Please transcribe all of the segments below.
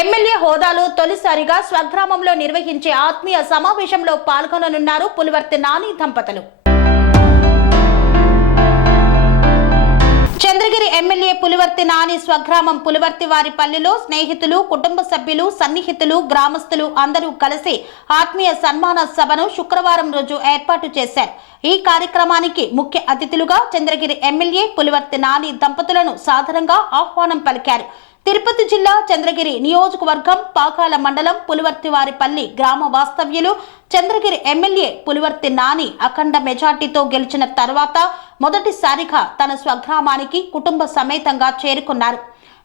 MLA హోదాలో తొలిసారిగా స్వగ్రామంలో నిర్వహించే ఆత్మీయ సమావేశంలో పాల్గొననున్నారు పులివర్తి నాని దంపతులు. చంద్రగిరి ఎమ్మెల్యే పులివర్తి నాని స్వగ్రామం పులివర్తి వారి పల్లెలో స్నేహితులు కుటుంబ సభ్యులు సన్నిహితులు గ్రామస్తులు అందరూ కలిసి ఆత్మీయ సన్మాన సభను శుక్రవారం రోజు ఏర్పాటు చేశారు. ఈ కార్యక్రమానికి ముఖ్య అతిథులుగా చంద్రగిరి ఎమ్మెల్యే పులివర్తి నాని దంపతులను సాధారణంగా ఆహ్వానం పలికారు. తిరుపతి జిల్లా చంద్రగిరి నియోజకవర్గం పాకాల మండలం పులివర్తివారిపల్లి గ్రామ వాస్తవ్యులు చంద్రగిరి ఎమ్మెల్యే పులివర్తి నాని అఖండ మెజార్టీతో గెలిచిన తర్వాత మొదటిసారిగా తన స్వగ్రామానికి కుటుంబ సమేతంగా చేరుకున్నారు.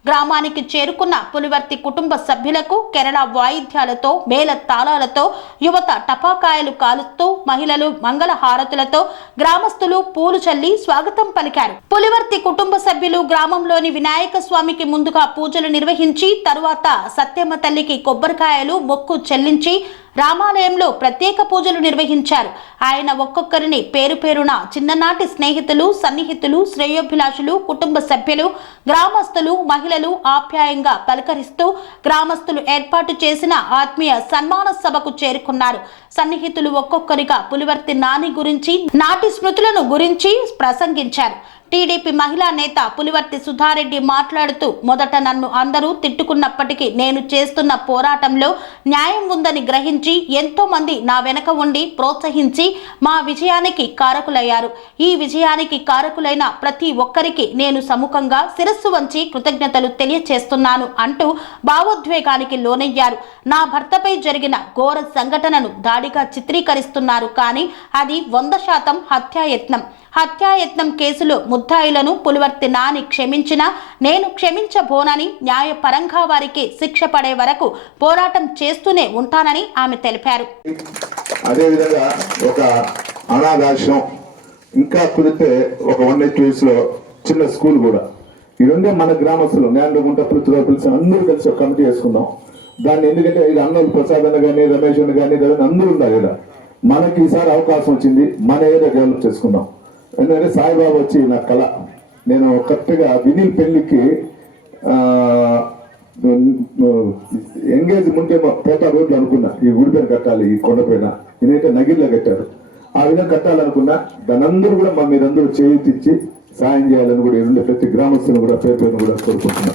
గ్రామానికి చేరుకున్న పులివర్తి కుటుంబ సభ్యులకు కేరళ వాయిద్యాలతో మేళ తాళాలతో యువత టపాకాయలు కాలుస్తూ మహిళలు మంగళ హారతులతో గ్రామస్తులు పూలు చల్లి స్వాగతం పలికారు. పులివర్తి కుటుంబ సభ్యులు గ్రామంలోని వినాయక స్వామికి ముందుగా పూజలు నిర్వహించి తరువాత సత్యమ్మ తల్లికి కొబ్బరికాయలు మొక్కు చెల్లించి రామాలయంలో ప్రత్యేక పూజలు నిర్వహించారు. ఆయన ఒక్కొక్కరిని పేరు పేరున చిన్ననాటి స్నేహితులు సన్నిహితులు శ్రేయోభిలాషులు కుటుంబ సభ్యులు గ్రామస్తులు మహిళలు ఆప్యాయంగా పలకరిస్తూ గ్రామస్తులు ఏర్పాటు చేసిన ఆత్మీయ సన్మాన సభకు చేరుకున్నారు. సన్నిహితులు ఒక్కొక్కరిగా పులివర్తి నాని గురించి నాటి స్మృతులను గురించి ప్రసంగించారు. టీడీపీ మహిళా నేత పులివర్తి సుధారెడ్డి మాట్లాడుతూ మొదట నన్ను అందరూ తిట్టుకున్నప్పటికీ నేను చేస్తున్న పోరాటంలో న్యాయం ఉందని గ్రహించి ఎంతో మంది నా వెనక ఉండి ప్రోత్సహించి మా విజయానికి కారకులయ్యారు. ఈ విజయానికి కారకులైన ప్రతి ఒక్కరికి నేను సముఖంగా శిరస్సు వంచి కృతజ్ఞతలు తెలియచేస్తున్నాను అంటూ భావోద్వేగానికి లోనయ్యారు. నా భర్తపై జరిగిన ఘోర సంఘటనను దాడిగా చిత్రీకరిస్తున్నారు కానీ అది వంద శాతం హత్యాయత్నం. హత్యాయత్నం కేసులో ముద్దాయిలను పులివర్తి నాని క్షమించినా నేను క్షమించబోనని న్యాయపరంగా వారికి శిక్ష పడే వరకు పోరాటం చేస్తూనే ఉంటానని ఆమె తెలిపారు. అదేవిధంగా ఒక అనాథాశ్రమం ఇంకా కుదిరితే ఒక వన్ ఎయిట్లో చిన్న స్కూల్ కూడా. ఈ రెండే మన గ్రామస్తులు నేంద్రగుంట పృథ్వీ పిలిచి అందరూ కలిసి ఒక కమిటీ వేసుకుందాం. దాన్ని ఎందుకంటే ఇది అన్నలు ప్రసాద్ అన్న కానీ రమేష్ అన్న కానీ అందరూ ఉన్నారు కదా. మనకి ఈసారి అవకాశం వచ్చింది మన ఏరియా డెవలప్ చేసుకుందాం. ఎందుకంటే సాయిబాబా వచ్చి నా కళ. నేను కరెక్ట్గా వినిల్ పెళ్ళికి ఎంగేజ్ ఉంటే మా పేట రోడ్లు అనుకున్నా. ఈ గుడిపైన కట్టాలి ఈ కొండపైన ఇదైతే నగిరిలో కట్టారు ఆ విధంగా కట్టాలనుకున్నా దాని అందరూ కూడా మా మీరందరూ చేయూతిచ్చి సాయం చేయాలని కూడా ఉండే ప్రతి గ్రామస్తులను కూడా పేపర్ను కూడా కోరుకుంటున్నా.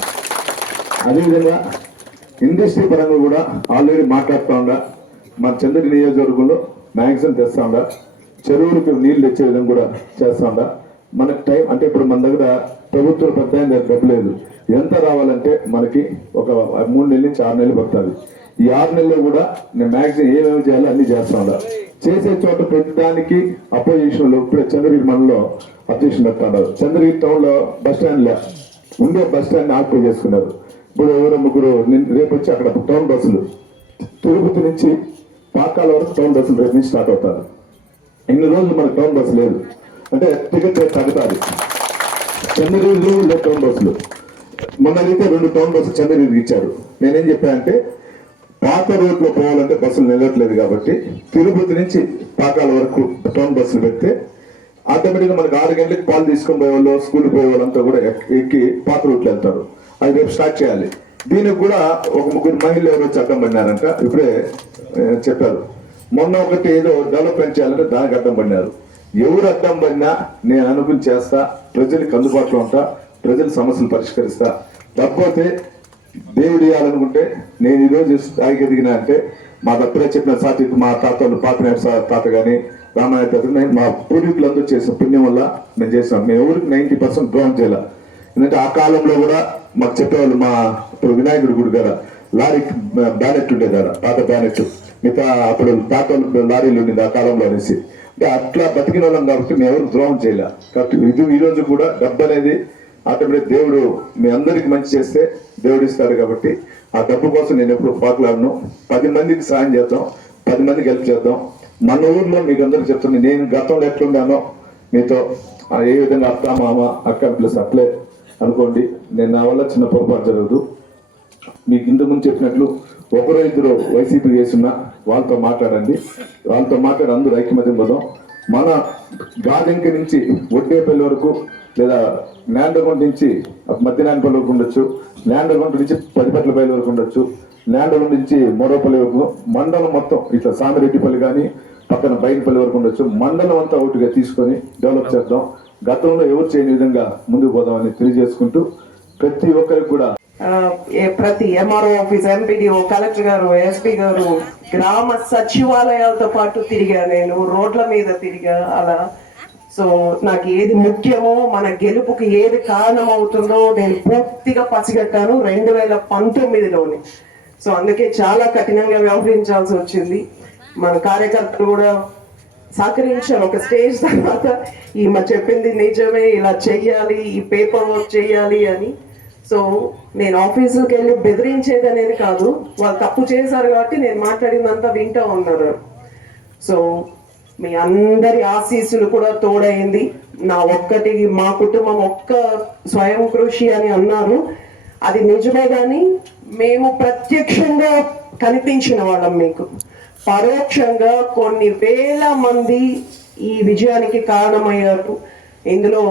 అదేవిధంగా ఇండస్ట్రీ పరంగా కూడా ఆల్రెడీ మాట్లాడుతూ ఉండా మా చంద్రగిరి నియోజకవర్గంలో మ్యాక్సిమం తెస్తా ఉండా చెరువులకు నీళ్ళు తెచ్చే విధంగా కూడా చేస్తాడా మనకి టైం అంటే ఇప్పుడు మన దగ్గర ప్రభుత్వం పెద్ద డబ్బులేదు ఎంత రావాలంటే మనకి ఒక మూడు నెలల నుంచి ఆరు నెలలు పడుతుంది. ఈ ఆరు నెలల్లో కూడా నేను మ్యాక్సిమం ఏమేమి చేయాలో అన్ని చేస్తాడా. చేసే చోట ప్రతిదానికి అపోజిషన్లో ఇప్పుడే చంద్రగిరి మనలో అపోజిషన్ పెడతాడు చంద్రగిరి టౌన్లో బస్ స్టాండ్ ఉండే బస్ స్టాండ్ ఆక్యుపై చేసుకున్నారు. ఇప్పుడు ఎవరో ముగ్గురు రేపు వచ్చి అక్కడ టౌన్ బస్సులు. తిరుపతి నుంచి పాకాల వరకు టౌన్ బస్సులు రేపు నుంచి స్టార్ట్ అవుతారు. ఇన్ని రోజులు మన టౌన్ బస్సు లేదు? అంటే టికెట్ రేట్ తగ్గుతుంది చంద్రగిరిలో లేదు టౌన్ బస్సులు. మొన్న రెండు టౌన్ బస్సులు చంద్రగిరికి ఇచ్చారు. నేనేం చెప్పానంటే పాత రోడ్లో పోవాలంటే బస్సులు నిలవట్లేదు కాబట్టి తిరుపతి నుంచి పాకాల వరకు టౌన్ బస్సులు పెడితే ఆటోమేటిక్గా మనకి ఆరు గంటలకు పాలు తీసుకొని పోయేవాళ్ళు స్కూల్కి పోయే వాళ్ళంతా కూడా ఎక్కి పాత రూట్లో వెళ్తారు. అది రేపు స్టార్ట్ చేయాలి. దీనికి కూడా ఒక ముగ్గురు మహిళలు ఎవరో చట్టం పడినారంట. ఇప్పుడే చెప్పారు. మొన్న ఒకటి ఏదో డెవలప్మెంట్ చేయాలంటే దానికి అడ్డం పడినారు. ఎవరు అడ్డం పడినా నేను అనుకుని చేస్తా ప్రజలకు అందుబాటులో ఉంటా ప్రజల సమస్యలు పరిష్కరిస్తా. తప్పపోతే దేవుడు ఇవ్వాలనుకుంటే నేను ఈరోజు స్థాయికి ఎదిగినా అంటే మా దగ్గర చెప్పిన సాత్విక్ మా తాత పాతనాయుడు తాత కానీ రామాయణ తాత నేను మా పూర్వీకులందరూ చేసిన పుణ్యం వల్ల నేను చేసాం మేము ఎవరికి నైన్టీ పర్సెంట్ ద్రోహం చేయాల. ఎందుకంటే ఆ కాలంలో కూడా మాకు చెప్పేవాళ్ళు మా ఇప్పుడు వినాయకుడి గుడి కదా లారీ బ్యానెట్ ఉండేది ఆడ పాత బ్యానెట్ మిగతా అప్పుడు తాతలు లారీలు ఉండింది ఆ కాలంలో అనేసి. అంటే అట్లా బతికిన వాళ్ళం కాబట్టి మేము ఎవరు ద్రోహం చేయలే. కాబట్టి ఇది ఈరోజు కూడా డబ్బు అనేది అటువంటి దేవుడు మీ అందరికి మంచి చేస్తే దేవుడు ఇస్తాడు కాబట్టి ఆ డబ్బు కోసం నేను ఎప్పుడు పాకులాడను. పది మందికి సాయం చేద్దాం. పది మందికి హెల్ప్ చేద్దాం. మన ఊర్లో మీకు అందరికి చెప్తుంది నేను గతంలో ఎట్లున్నానో మీతో ఆ ఏ విధంగా అత్త మామ అక్క ప్లస్ అట్లే అనుకోండి. నేను నా వల్ల చిన్న పొరపాటు జరగదు. మీకు ఇంతకుముందు చెప్పినట్లు ఒకరో ఇద్దరు వైసీపీ చేస్తున్నా వాళ్ళతో మాట్లాడండి. వాళ్ళతో మాట్లాడి అందరూ ఐక్యమత్యం పోదాం. మన గాదెంక నుంచి ఒడ్డేపల్లి వరకు లేదా న్యాండగుంట నుంచి మధ్యనాయనపల్లి వరకు ఉండొచ్చు. న్యాండగుంట నుంచి పదిపట్లపల్లి వరకు ఉండొచ్చు. న్యాండగుంట నుంచి మూడోపల్లి వరకు మండలం మొత్తం ఇట్లా సామిరెడ్డిపల్లి కానీ పక్కన బయటపల్లి వరకు ఉండొచ్చు. మండలం అంతా ఒకటిగా తీసుకొని డెవలప్ చేద్దాం. గతంలో ఎవరు చేయని విధంగా ముందుకు పోదామని తెలియజేసుకుంటూ ప్రతి ఒక్కరికి కూడా ప్రతి ఎంఆర్ఓ ఆఫీస్ ఎంపీడీఓ కలెక్టర్ గారు ఎస్పీ గారు గ్రామ సచివాలయాలతో పాటు తిరిగా నేను రోడ్ల మీద తిరిగా అలా. సో నాకు ఏది ముఖ్యమో మన గెలుపుకి ఏది కారణం అవుతుందో నేను పూర్తిగా పసిగట్టాను రెండు వేల పంతొమ్మిదిలోనే. సో అందుకే చాలా కఠినంగా వ్యవహరించాల్సి వచ్చింది. మన కార్యకర్తలు కూడా సహకరించారు ఒక స్టేజ్ తర్వాత. ఈమె చెప్పింది నిజమే ఇలా చెయ్యాలి ఈ పేపర్ వర్క్ చెయ్యాలి అని. సో నేను ఆఫీసుకి వెళ్ళి బెదిరించేది అనేది కాదు. వాళ్ళు తప్పు చేశారు కాబట్టి నేను మాట్లాడిందంతా వింటా ఉన్నారు. సో మీ అందరి ఆశీస్సులు కూడా తోడైంది. నా ఒక్కటి మా కుటుంబం ఒక్క స్వయం కృషి అని అన్నారు. అది నిజమే కానీ మేము ప్రత్యక్షంగా కనిపించిన వాళ్ళం మీకు. పరోక్షంగా కొన్ని వేల మంది ఈ విజయానికి కారణమయ్యారు. ఇందులో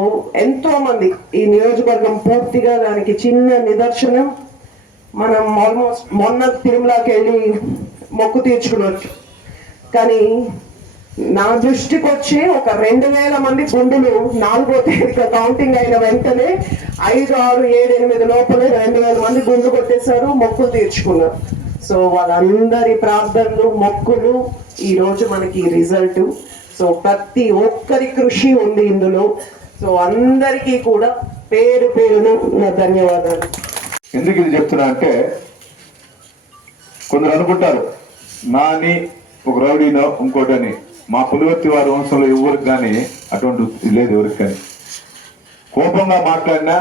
ఎంతో మంది ఈ నియోజకవర్గం పూర్తిగా దానికి చిన్న నిదర్శనం. మనం ఆల్మోస్ట్ మొన్న తిరుమలకి వెళ్ళి మొక్కు తీర్చుకున్నట్టు కానీ నా దృష్టికి వచ్చి ఒక రెండు వేల మంది గుండెలు నాలుగో తేదీ కౌంటింగ్ అయిన వెంటనే ఐదు ఆరు ఏడు ఎనిమిది లోపలే రెండు వేల మంది గుండు కొట్టేశారు మొక్కులు తీర్చుకున్నారు. సో వాళ్ళందరి ప్రార్థనలు మొక్కులు ఈరోజు మనకి రిజల్ట్. సో ప్రతి ఒక్కరి కృషి ఉంది ఇందులో. సో అందరికీ కూడా పేరు పేరును నా ధన్యవాదాలు. ఎందుకు ఇది చెప్తున్నా అంటే కొందరు అనుకుంటారు నాని ఒక రౌడీనో ఇంకోటని. మా పులివర్తి వారి వంశంలో ఎవరికి కానీ అటువంటి లేదు ఎవరికి కానీ. కోపంగా మాట్లాడినా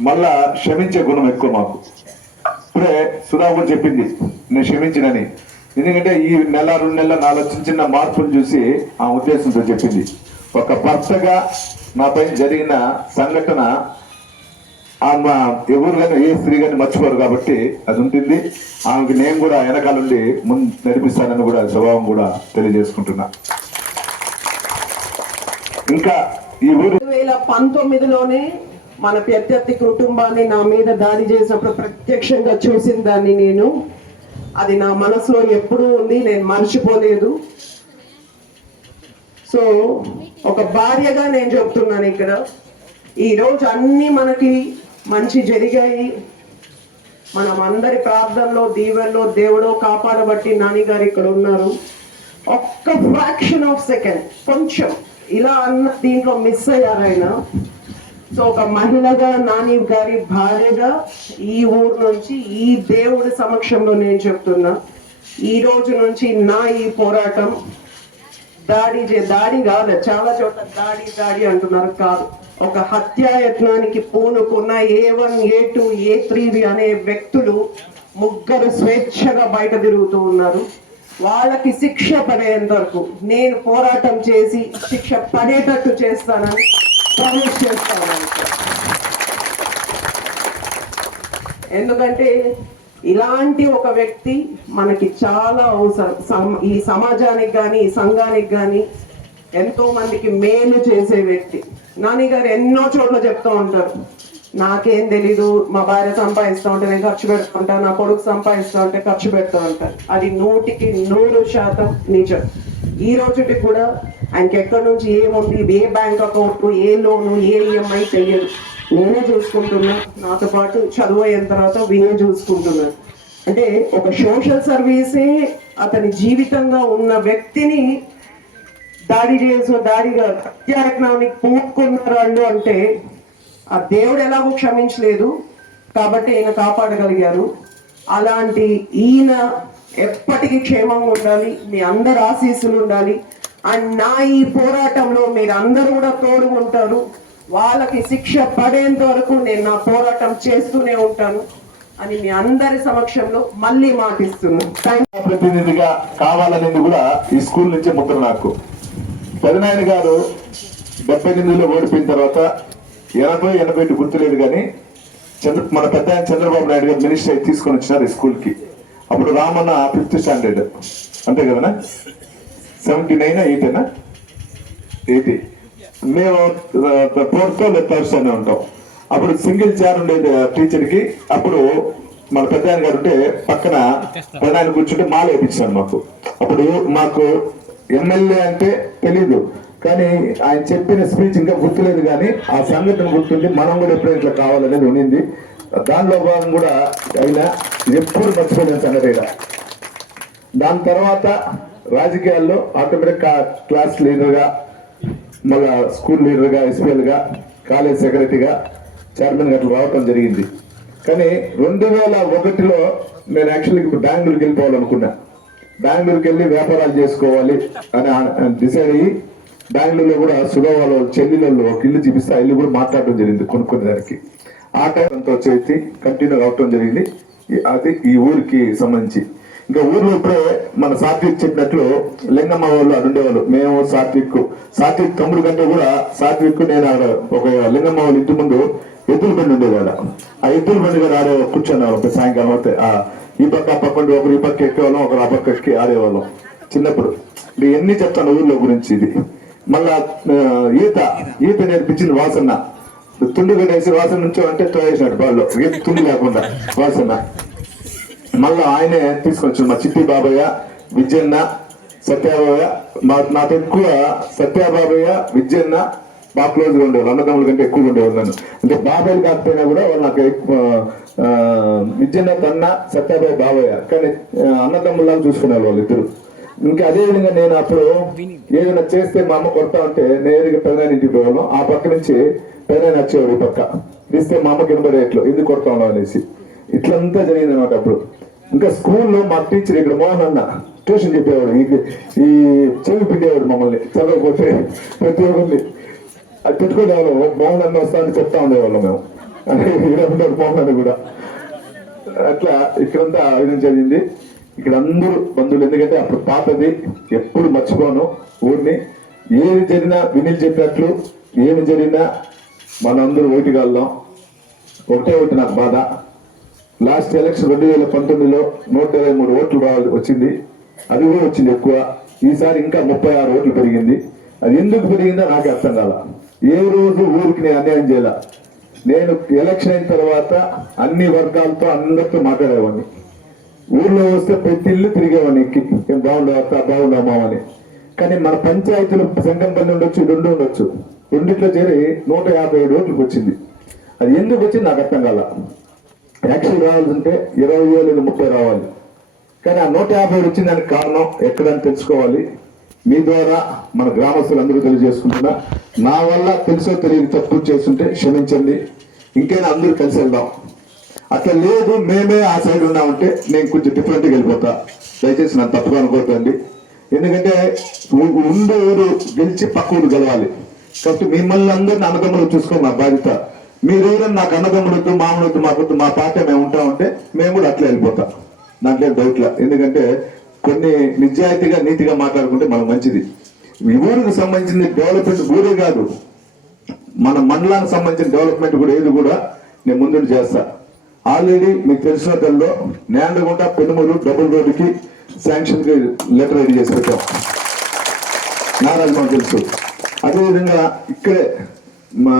మళ్ళా క్షమించే గుణం ఎక్కువ మాకు. ఇప్పుడే సుధా కూడా చెప్పింది నేను క్షమించినని. ఎందుకంటే ఈ నెల రెండు నెలల నాలుగు చిన్న చిన్న మార్పులు చూసి ఆ ఉద్దేశంతో చెప్పింది. ఒక భర్తగా నాపై జరిగిన సంఘటన ఆమె ఎవరు కానీ ఏ స్త్రీ కానీ మర్చిపోరు కాబట్టి అది ఉంటుంది. ఆమెకి నేను కూడా వెనకాలండి ముందు నడిపిస్తానని కూడా స్వభావం కూడా తెలియజేసుకుంటున్నా. ఇంకా ఈ ఊరు రెండు వేల పంతొమ్మిదిలోనే మన ప్రత్యర్థి కుటుంబాన్ని నా మీద దాడి చేసినప్పుడు ప్రత్యక్షంగా చూసిన దాన్ని నేను అది నా మనసులో ఎప్పుడూ ఉంది నేను మర్చిపోలేదు. సో ఒక భార్యగా నేను చెప్తున్నాను ఇక్కడ. ఈరోజు అన్నీ మనకి మంచి జరిగాయి. మనం అందరి ప్రార్థనలో దీవెల్లో దేవుడో కాపాడబట్టి నాన్నగారు ఇక్కడ ఉన్నారు. ఒక్క ఫ్రాక్షన్ ఆఫ్ సెకండ్ కొంచెం. ఇలా అన్న దీంట్లో మిస్ అయ్యారు ఆయన. సో ఒక మహిళగా నాని గారి భార్యగా ఈ ఊరు నుంచి ఈ దేవుడి సమక్షంలో నేను చెప్తున్నా ఈ రోజు నుంచి నా ఈ పోరాటం దాడి చే దాడి కాదు చాలా చోట్ల దాడి దాడి అంటున్నారు కాదు. ఒక హత్యాయత్నానికి పూనుకున్న A one A two A three అనే వ్యక్తులు ముగ్గురు స్వేచ్ఛగా బయట తిరుగుతూ ఉన్నారు. వాళ్ళకి శిక్ష పడేంత వరకు నేను పోరాటం చేసి శిక్ష పడేటట్టు చేస్తానని ప్రామిస్ చేస్తాను ఎందుకంటే ఇలాంటి ఒక వ్యక్తి మనకి చాలా అవసరం. ఈ సమాజానికి కానీ ఈ సంఘానికి కానీ ఎంతో మందికి మేలు చేసే వ్యక్తి. నాని గారు ఎన్నో చోట్ల చెప్తూ ఉంటారు. నాకేం తెలీదు మా భార్య సంపాదిస్తూ ఉంటే నేను ఖర్చు పెడుతూ ఉంటాను నా కొడుకు సంపాదిస్తూ ఉంటే ఖర్చు పెడుతూ ఉంటాను అది నూటికి నూరు శాతం నిజం. ఈ రోజుకి కూడా ఆయనకి ఎక్కడి నుంచి ఏముంది ఏ బ్యాంక్ అకౌంట్ ఏ లోను ఏ ఈఎంఐ చెయ్యదు నేనే చూసుకుంటున్నా. నాతో పాటు చదువు అయిన తర్వాత వీనే చూసుకుంటున్నాను అంటే ఒక సోషల్ సర్వీసే అతని జీవితంగా ఉన్న వ్యక్తిని దాడి చేసిన దాడిగా హత్యాయత్నానికి పూనుకున్నారు వాళ్ళు అంటే ఆ దేవుడు ఎలాగో క్షమించలేదు. కాబట్టి ఈయన కాపాడగలిగారు. అలాంటి ఈయన ఎప్పటికీ క్షేమంగా ఉండాలి మీ అందరు ఆశీస్సులు ఉండాలి. అండ్ నా ఈ పోరాటంలో మీరు అందరూ కూడా తోడు ఉంటారు. వాళ్ళకి శిక్ష పడేంత వరకు నేను నా పోరాటం చేస్తూనే ఉంటాను. అని మీ అందరి సమక్షంలో మళ్ళీ మాటిస్తున్నాను. ప్రతినిధిగా కావాలనేది కూడా ఈ స్కూల్ నుంచే ముద్ర నాకు. పెదనాయన గారు డెబ్బై ఎనిమిదిలో ఓడిపోయిన తర్వాత ఎనభై ఎనభై గుర్తులేదు కానీ చంద్ర మన పెద్ద చంద్రబాబు నాయుడు గారు మినిస్టర్ తీసుకొని వచ్చినారు ఈ స్కూల్కి. అప్పుడు రామన్న ఫిఫ్త్ స్టాండర్డ్. అంతే కదనా? సెవెంటీ నైన్ ఎయిటేనా? ఎయిటీ. మేము ఫోర్త్ లేదా థర్డ్ అనే ఉంటాం. అప్పుడు సింగిల్ చైర్ ఉండేది టీచర్కి అప్పుడు మన పెద్ద ఆయన గారు ఉంటే పక్కన పెద్ద ఆయన కూర్చుంటే మాల వేయించారు మాకు. అప్పుడు మాకు ఎమ్మెల్యే అంటే తెలీదు. కానీ ఆయన చెప్పిన స్పీచ్ ఇంకా గుర్తులేదు కానీ ఆ సంఘటన గుర్తుండి మనం కూడా ఎప్పుడైనా ఇట్లా కావాలనేది ఉండింది దానిలో భాగం కూడా అయినా ఎప్పుడు మర్చిపోలేని సంగతి దాని తర్వాత రాజకీయాల్లో ఆటోమేటిక్ క్లాస్ లీడర్గా మళ్ళా స్కూల్ లీడర్గా ఎస్పీఎల్గా కాలేజ్ సెక్రటరీగా చైర్మన్ అట్లా రావటం జరిగింది. కానీ రెండు వేల ఒకటిలో నేను యాక్చువల్లీ ఇప్పుడు బెంగళూరుకి వెళ్ళిపోవాలనుకున్నా. బెంగళూరుకి వెళ్ళి వ్యాపారాలు చేసుకోవాలి అని డిసైడ్ అయ్యి బెంగళూరులో కూడా సుడవాలో చెల్లిలో ఒక ఇల్లు చూపిస్తే ఆ ఇల్లు కూడా మాట్లాడడం జరిగింది కొనుక్కునే దానికి ఆ టైంతో చేసి కంటిన్యూ అవటం జరిగింది. అది ఈ ఊరికి సంబంధించి. ఇంకా ఊర్లో ఇప్పుడే మన సాత్విక్ చెప్పినట్లు లింగమ్మ వాళ్ళు అది ఉండేవాళ్ళు. మేము సాత్విక్ సాత్విక్ తమ్ముడు కంటే కూడా సాత్విక్ నేను ఆడ ఒక లింగమ్మ వాళ్ళ ఇంటి ముందు ఎద్దుల బండి ఉండేవాడ ఆ ఎద్దుల బండి గారు ఆడే కూర్చున్నారు సాయంకాలం అయితే ఆ ఈ పక్క ఆ పక్క ఒకరు ఈ పక్క ఎక్కేవాళ్ళం ఒకరు ఆ పక్క ఆడేవాళ్ళం. చిన్నప్పుడు. ఇవన్నీ ఎన్ని చెప్తాను ఊర్లో గురించి ఇది. మళ్ళా ఈత. ఈత నేర్పించింది వాసన్న తుండు వేసి వాసన నుంచో అంటే తోయేసినాడు బాల్లో. ఈత తుండి లేకుండా వాసన్న మళ్ళా ఆయనే తీసుకొచ్చాడు మా చిట్టి బాబయ్య విజయన్న సత్యాబాబయ్య. మా నాకు ఎక్కువ సత్యాబాబయ్య విజయన్న బాగా క్లోజ్గా ఉండేవాళ్ళు. అన్నదమ్ముల కంటే ఎక్కువ ఉండేవాళ్ళు నన్ను. అంటే బాబాయ్లు కాకపోయినా కూడా వాళ్ళు నాకు ఎక్కువ ఆ, విజయన్న తన్న సత్యాబాయి బాబయ్య. కానీ ఆ, అన్నదమ్ముల్లాగా చూసుకునేవాళ్ళు వాళ్ళు ఇద్దరు. ఇంకా అదే విధంగా నేను అప్పుడు ఏదైనా చేస్తే మా అమ్మ కొడతా ఉంటే నేరుగా పెద్ద ఇంటికి పోయేవాళ్ళం. ఆ పక్క నుంచి పెదనాయన వచ్చేవాడు ఈ పక్క. ఇస్తే మా అమ్మకి రేట్లు? ఎందుకు కొడతా అనేసి. ఇట్లంతా జరిగింది అనమాట అప్పుడు. ఇంకా స్కూల్లో మా టీచర్ ఇక్కడ మోహన్ అన్న ట్యూషన్ చెప్పేవాడు. ఈ ఈ చెవి పిండేవాడు మమ్మల్ని. చదవకపోతే ప్రతి ఒక్కరిని. అది పెట్టుకునేవాళ్ళం మోహన్ అన్న వస్తానని చెప్తా ఉండేవాళ్ళం మేము. ఇక్కడ ఉంటాడు మోహన్ అన్న కూడా. అట్లా ఇక్కడంతా ఆ జరిగింది. ఇక్కడ అందరూ బంధువులు. ఎందుకంటే అప్పుడు పాతది. ఎప్పుడు మర్చిపోను ఊరిని. ఏది జరిగినా వినిల్ చెప్పినట్లు ఏమి జరిగినా మనందరూ ఓటికి వెళ్దాం ఒకటే ఒకటి నాకు బాధ. లాస్ట్ ఎలక్షన్ రెండు వేల పంతొమ్మిదిలో నూట ఇరవై మూడు ఓట్లు రావాలి వచ్చింది. అది కూడా వచ్చింది ఎక్కువ. ఈసారి ఇంకా ముప్పై ఆరు ఓట్లు పెరిగింది. అది ఎందుకు పెరిగిందో నాకు అర్థం కాల. ఏ రోజు ఊరికి నేను అన్యాయం చేయాల. నేను ఎలక్షన్ అయిన తర్వాత అన్ని వర్గాలతో అందరితో మాట్లాడేవాడిని. ఊర్లో వస్తే ప్రతి ఇల్లు తిరిగేవాడిని. ఎక్కి ఏం బాగుండవు అత్త? బాగుండవు మామని. కానీ మన పంచాయతీలు పని ఉండొచ్చు రెండు ఉండొచ్చు. రెండిట్లో చేరి నూట యాభై ఏడు ఓట్లకు వచ్చింది. అది ఎందుకు వచ్చింది నాకు అర్థం కాల. యాక్చువల్ రావాల్సింటే ఇరవై వేలు లేదా ముప్పై రావాలి. కానీ ఆ నూట యాభై ఏడు వచ్చిన దానికి కారణం ఎక్కడని తెలుసుకోవాలి. మీ ద్వారా మన గ్రామస్తులందరూ తెలియజేసుకుంటున్నా. నా వల్ల తెలుసో తెలియదు తప్పు చేస్తుంటే క్షమించండి. ఇంకైనా అందరూ కలిసి వెళ్దాం. అట్లా లేదు మేమే ఆ సైడ్ ఉన్నామంటే నేను కొంచెం డిఫరెంట్గా వెళ్ళిపోతా. దయచేసి నన్ను తప్పుగా అనుకోవద్దండి ఎందుకంటే ఉండే ఊరు గెలిచి పక్క ఊరు గెలవాలి. కాబట్టి మిమ్మల్ని అందరిని అన్నదమ్ములు చూసుకో మా బాధ్యత. మీరు ఎవరైనా నాకు అన్నదమ్ములతో మామూలతో మాకు మా పార్టీ మేము ఉంటామంటే మేము కూడా అట్లా వెళ్ళిపోతాం. దాంట్లో డౌట్లా ఎందుకంటే కొన్ని నిజాయితీగా నీతిగా మాట్లాడుకుంటే మనకు మంచిది. మీ ఊరికి సంబంధించిన డెవలప్మెంట్ ఊరే కాదు. మన మండలానికి సంబంధించిన డెవలప్మెంట్ కూడా ఏది కూడా నేను ముందు చేస్తా. ఆల్రెడీ మీకు తెలిసిన తెలిసినట్లో నేండగుంట పెనుమూరు డబుల్ రోడ్డుకి శాంక్షన్ లెటర్ రెడీ చేసి పెట్టాం. నారాజ్ తెలుసు. అదేవిధంగా ఇక్కడే మా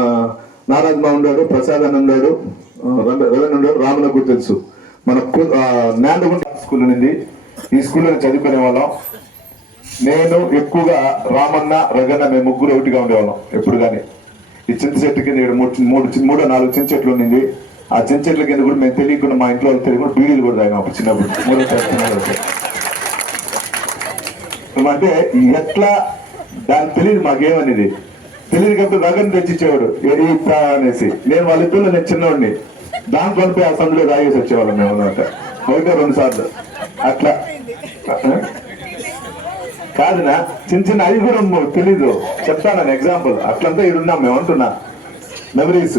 నారాజ్ మా ఉన్నాడు ప్రసాద్ అని ఉన్నాడు ఉన్నాడు రామనకు కూడా తెలుసు. మన కు- స్కూల్ ఉంది ఈ స్కూల్లో చదువుకునే వాళ్ళం. నేను ఎక్కువగా రామన్న రగన్న మేము ముగ్గురు ఒకటిగా ఉండేవాళ్ళం ఎప్పుడు కానీ. ఈ చింత చెట్టు కింద మూడు మూడు మూడో నాలుగు చింత చెట్లు ఉండింది. ఆ చింత చెట్ల కింద కూడా మేము తెలియకుండా మా ఇంట్లో తెలియకుండా బీడీలు కూడా తాగాం అప్పుడు చిన్నప్పుడు. మూడో అంటే ఎట్లా దానికి తెలియదు మాకేమనేది? తెలియదు కాబట్టి రగన్ తెచ్చిచ్చేవాడు "ఏది ఇస్తా" అనేసి. నేను వాళ్ళ పిల్లలు నేను చిన్నవాడిని దాని కొనిపోయి ఆ రాగేసి వచ్చేవాళ్ళం మేము అనమాట ఒకటే రెండు సార్లు. అట్లా. కాదునా? చిన్న చిన్న అవి కూడా తెలీదు. చెప్తాను ఎగ్జాంపుల్ అట్లంతా ఇడున్నాం మేము అంటున్నా. మెమరీస్